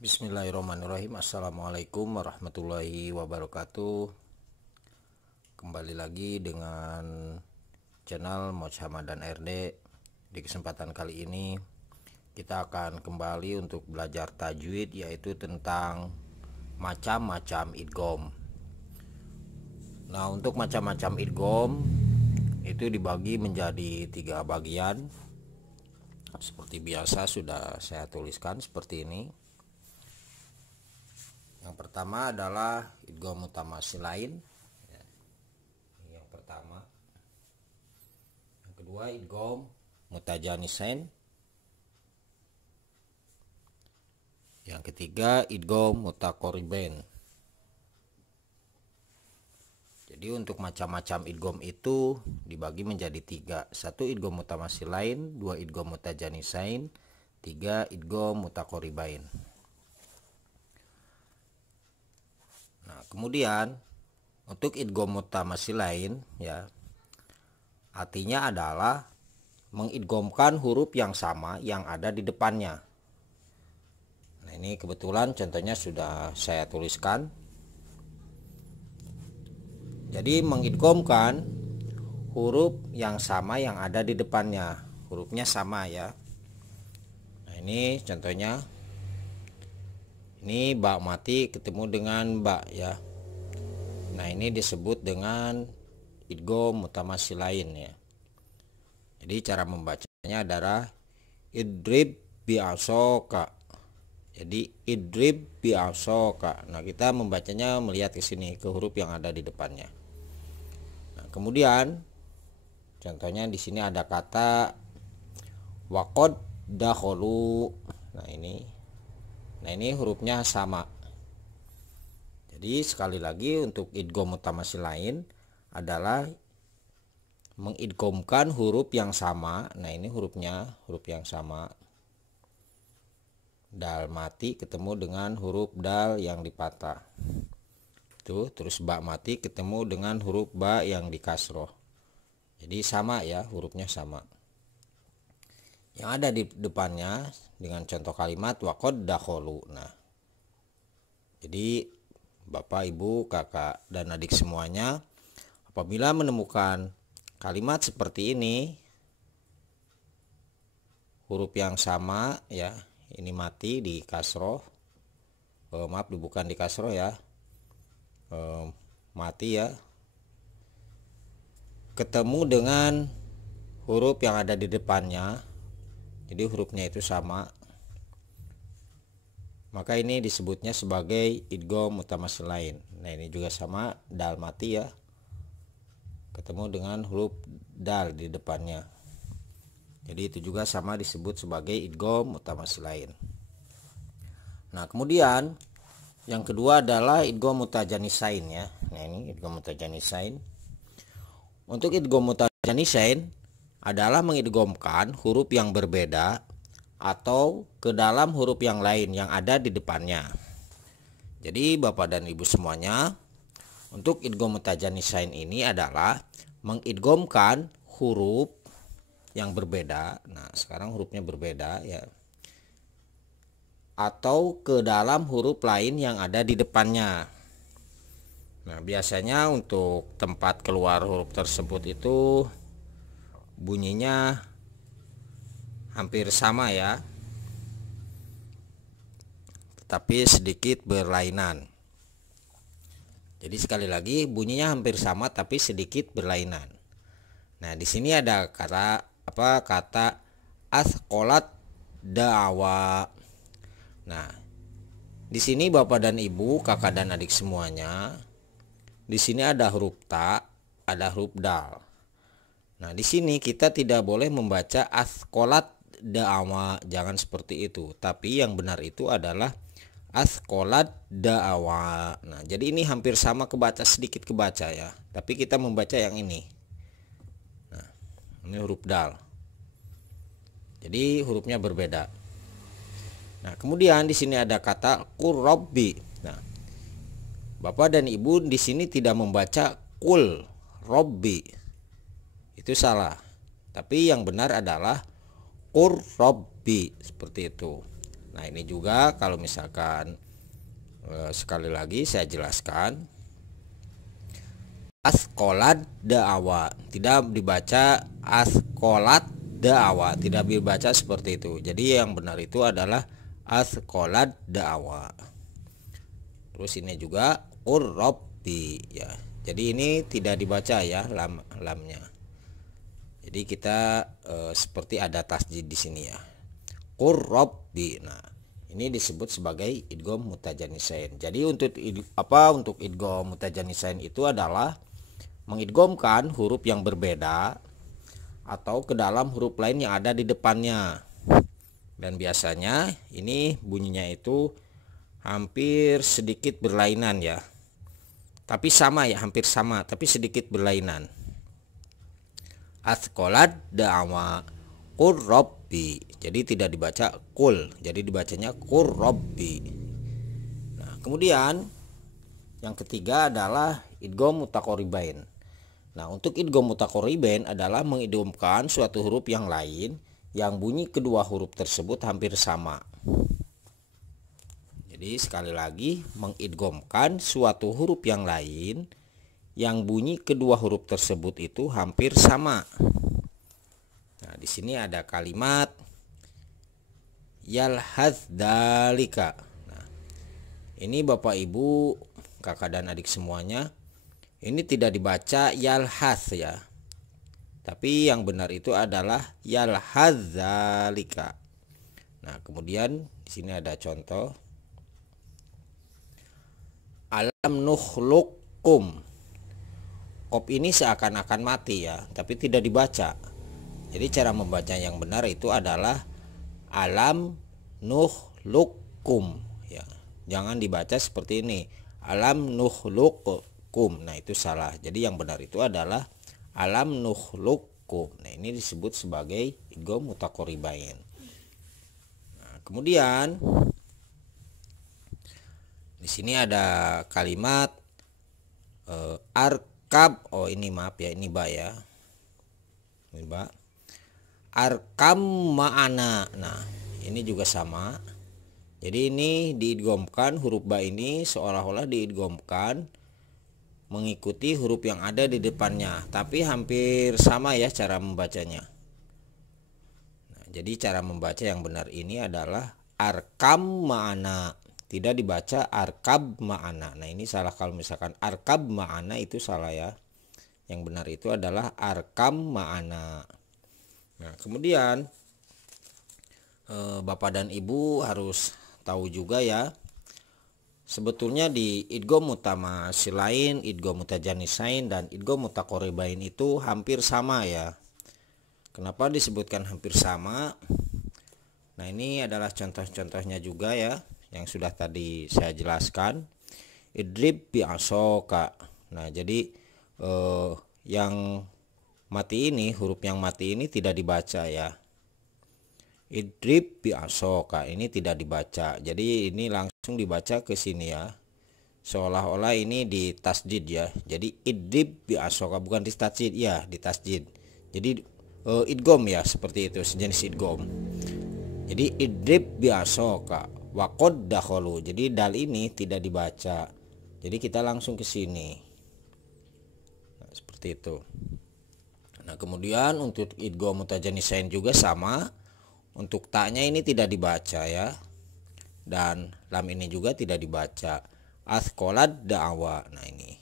Bismillahirrahmanirrahim. Assalamualaikum warahmatullahi wabarakatuh. Kembali lagi dengan channel Moch Hamadan RD. Di kesempatan kali ini kita akan kembali untuk belajar tajwid, yaitu tentang macam-macam idgham. Nah, untuk macam-macam idgham itu dibagi menjadi 3 bagian. Seperti biasa sudah saya tuliskan seperti ini. Yang pertama adalah idgham mutamatsilain. Ini yang pertama. Yang kedua idgham mutajanisain. Yang ketiga idgham mutaqaribain. Jadi untuk macam-macam idgham itu dibagi menjadi 3. 1 idgham mutamatsilain, 2 idgham mutajanisain, 3 idgham mutaqaribain. Nah, kemudian untuk idgham mutamatsilain ya, artinya adalah mengidghamkan huruf yang sama yang ada di depannya. Nah, ini kebetulan contohnya sudah saya tuliskan. Jadi mengidghamkan huruf yang sama yang ada di depannya, hurufnya sama ya. Nah, ini contohnya. Ini ba mati ketemu dengan ba ya. Nah, ini disebut dengan idgham mutamatsilain ya. Jadi cara membacanya adalah idrib bi'asoka. Jadi idrib bi'asoka. Nah, kita membacanya melihat ke sini, ke huruf yang ada di depannya. Nah, kemudian contohnya di sini ada kata waqad dakhulu. Nah, ini hurufnya sama. Jadi sekali lagi untuk idgham mutamatsilain adalah mengidghamkan huruf yang sama. Nah, ini hurufnya huruf yang sama. Dal mati ketemu dengan huruf dal yang dipatah. Tuh, terus ba mati ketemu dengan huruf ba yang dikasroh. Jadi sama ya, hurufnya sama. Yang ada di depannya dengan contoh kalimat waqad dakhulu. Nah, jadi Bapak, Ibu, Kakak, dan adik semuanya, apabila menemukan kalimat seperti ini, huruf yang sama ya, ini mati di kasroh, maaf bukan di kasroh ya, mati ya, ketemu dengan huruf yang ada di depannya, jadi hurufnya itu sama, maka ini disebutnya sebagai idgham mutamatsilain. Nah, ini juga sama, dal mati ya, ketemu dengan huruf dal di depannya, jadi itu juga sama disebut sebagai idgham mutamatsilain. Nah, kemudian yang kedua adalah idgham mutajanisain ya. Nah, ini idgham mutajanisain. Untuk idgham mutajanisain adalah mengidghamkan huruf yang berbeda atau ke dalam huruf yang lain yang ada di depannya. Jadi Bapak dan Ibu semuanya, untuk idgham mutajanisain ini adalah mengidghamkan huruf yang berbeda. Nah, sekarang hurufnya berbeda ya, atau ke dalam huruf lain yang ada di depannya. Nah, biasanya untuk tempat keluar huruf tersebut itu bunyinya hampir sama ya, tetapi sedikit berlainan. Jadi sekali lagi bunyinya hampir sama tapi sedikit berlainan. Nah, di sini ada kata asqolat da'wa. Nah, di sini Bapak dan Ibu, Kakak dan adik semuanya, di sini ada huruf ta, ada huruf dal. Nah, di sini kita tidak boleh membaca asqolat da'wa, jangan seperti itu. Tapi yang benar itu adalah asqolat da'wa. Nah, jadi ini hampir sama kebaca, sedikit kebaca ya, tapi kita membaca yang ini. Nah, ini huruf dal. Jadi hurufnya berbeda. Nah, kemudian di sini ada kata qurrabbi. Nah, Bapak dan Ibu di sini tidak membaca qul robbi. Itu salah. Tapi yang benar adalah qurrabbi, seperti itu. Nah ini juga kalau misalkan sekali lagi saya jelaskan, askolat da'awa, tidak dibaca askolat da'awa, tidak dibaca seperti itu. Jadi yang benar itu adalah askolat da'awa. Terus ini juga qurrabbi ya. Jadi ini tidak dibaca ya lamnya. Jadi kita seperti ada tasjid di sini ya. Qurrabbi. Nah, ini disebut sebagai idgham mutajanisain. Jadi untuk idgham mutajanisain itu adalah mengidghamkan huruf yang berbeda atau ke dalam huruf lain yang ada di depannya. Dan biasanya ini bunyinya itu hampir sedikit berlainan ya. Tapi sama ya, hampir sama, tapi sedikit berlainan. Askolat da'awa qurrabbi. Jadi tidak dibaca kul, jadi dibacanya qurrabbi. Nah, kemudian yang ketiga adalah idgham mutaqaribain. Nah, untuk idgham mutaqaribain adalah mengidghamkan suatu huruf yang lain yang bunyi kedua huruf tersebut hampir sama. Jadi sekali lagi, mengidghamkan suatu huruf yang lain yang bunyi kedua huruf tersebut itu hampir sama. Nah, di sini ada kalimat yalhaz dalika. Nah, ini Bapak Ibu, kakak dan adik semuanya, ini tidak dibaca yalhaz ya. Tapi yang benar itu adalah yalhaz dalika. Nah, kemudian di sini ada contoh. Alam nukhluqkum. Kop ini seakan-akan mati ya, tapi tidak dibaca. Jadi cara membaca yang benar itu adalah alam nukhluqkum ya. Jangan dibaca seperti ini. Alam nukhluqkum. Nah, itu salah. Jadi yang benar itu adalah alam nukhluqkum. Nah, ini disebut sebagai idgham mutaqaribain. Nah, kemudian di sini ada kalimat arkab. Oh ini maaf ya, ini ba ya. Ini ba. Arkam ma'ana. Nah, ini juga sama. Jadi ini diidghamkan, huruf ba ini seolah-olah diidghamkan mengikuti huruf yang ada di depannya, tapi hampir sama ya cara membacanya. Nah, jadi cara membaca yang benar ini adalah arkam ma'ana. Tidak dibaca arkab ma'ana. Nah, ini salah kalau misalkan arkab ma'ana itu salah ya. Yang benar itu adalah arkam ma'ana. Nah, kemudian Bapak dan Ibu harus tahu juga ya. Sebetulnya di idgham mutamasilain, idgham mutajanisain dan idgham mutaqaribain itu hampir sama ya. Kenapa disebutkan hampir sama? Nah, ini adalah contoh-contohnya juga ya, yang sudah tadi saya jelaskan. Idrib bi asoka. Nah, jadi yang mati ini, huruf yang mati ini tidak dibaca ya. Idrib bi asoka ini tidak dibaca. Jadi ini langsung dibaca ke sini ya. Seolah-olah ini di tasjid ya. Jadi idrib bi asoka, bukan di tasjid ya, di tasjid. Jadi idgham ya, seperti itu, sejenis idgham. Jadi idrib bi asoka waqad dakhalu. Jadi dal ini tidak dibaca. Jadi kita langsung ke sini. Nah, seperti itu. Nah, kemudian untuk idgham mutajanisain juga sama. Untuk ta-nya ini tidak dibaca ya. Dan lam ini juga tidak dibaca. Askolat da'awa. Nah, ini.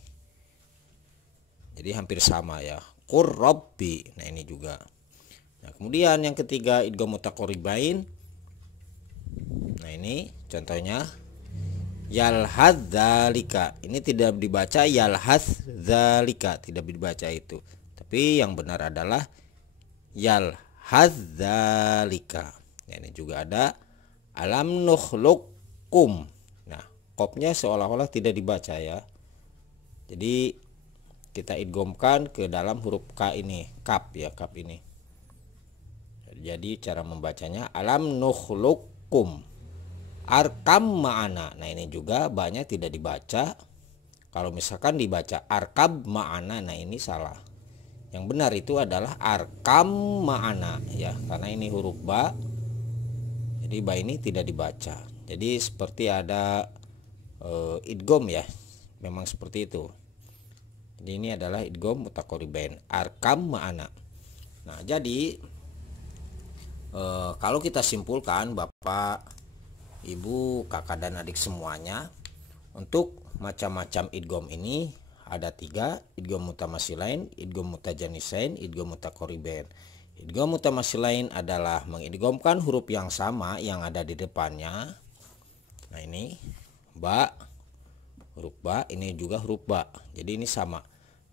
Jadi hampir sama ya. Qurrabbi. Nah, ini juga. Nah, kemudian yang ketiga idgham mutaqaribain. Nah, ini contohnya yalhaz dzalika. Ini tidak dibaca yalhaz dzalika, tidak dibaca itu. Tapi yang benar adalah yalhaz dzalika. Nah, ini juga ada alam nukhluqkum. Nah, kopnya seolah-olah tidak dibaca ya. Jadi kita idghamkan ke dalam huruf K ini, kap ya, kap ini. Jadi cara membacanya alam nukhluqkum arkam ma'ana. Nah, ini juga banyak tidak dibaca. Kalau misalkan dibaca arkab ma'ana, nah ini salah. Yang benar itu adalah arkam ma'ana ya, karena ini huruf ba. Jadi ba ini tidak dibaca. Jadi seperti ada idgham ya. Memang seperti itu. Jadi ini adalah idgham mutaqaribain arkam ma'ana. Nah, jadi kalau kita simpulkan Bapak, Ibu, kakak dan adik semuanya, untuk macam-macam idgham ini ada 3, idgham mutamasilain, idgham mutajanisain, idgham mutaqaribain. Idgham mutamasilain adalah mengidghamkan huruf yang sama yang ada di depannya. Nah, ini ba, huruf ba, ini juga huruf ba. Jadi ini sama.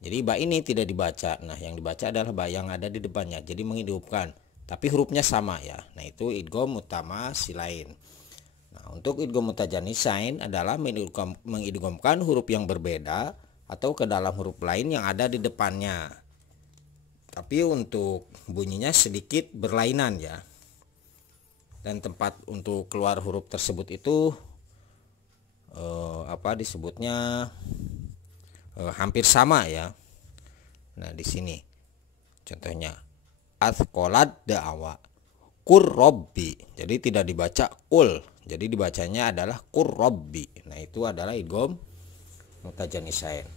Jadi ba ini tidak dibaca. Nah, yang dibaca adalah ba yang ada di depannya. Jadi mengidghamkan, tapi hurufnya sama ya. Nah, itu idgham mutamasilain. Nah, untuk idgham mutajanisain adalah mengidghamkan huruf yang berbeda atau ke dalam huruf lain yang ada di depannya. Tapi untuk bunyinya sedikit berlainan ya. Dan tempat untuk keluar huruf tersebut itu disebutnya hampir sama ya. Nah, di sini contohnya athqalat da'awa qurrabbi. Jadi tidak dibaca qul. Jadi dibacanya adalah qurrabbi. Nah, itu adalah idgham mutajanisain.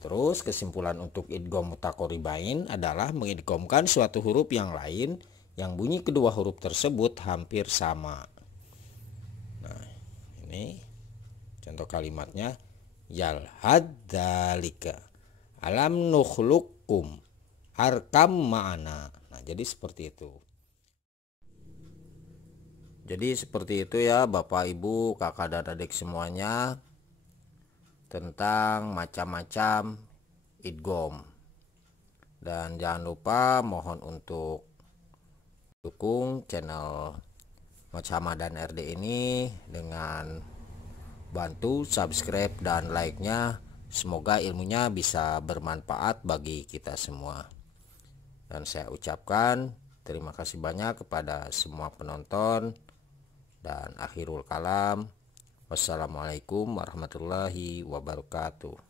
Terus kesimpulan untuk idgham mutaqaribain adalah mengidghamkan suatu huruf yang lain yang bunyi kedua huruf tersebut hampir sama. Nah, ini contoh kalimatnya, yalhad dzalika alam nukhluqkum arkam ma'ana. Nah, jadi seperti itu. Jadi seperti itu ya Bapak, Ibu, kakak dan adik semuanya, tentang macam-macam idgham. Dan jangan lupa mohon untuk dukung channel Coach Hamadan RD ini dengan bantu subscribe dan like-nya. Semoga ilmunya bisa bermanfaat bagi kita semua. Dan saya ucapkan terima kasih banyak kepada semua penonton, dan akhirul kalam. Wassalamualaikum warahmatullahi wabarakatuh.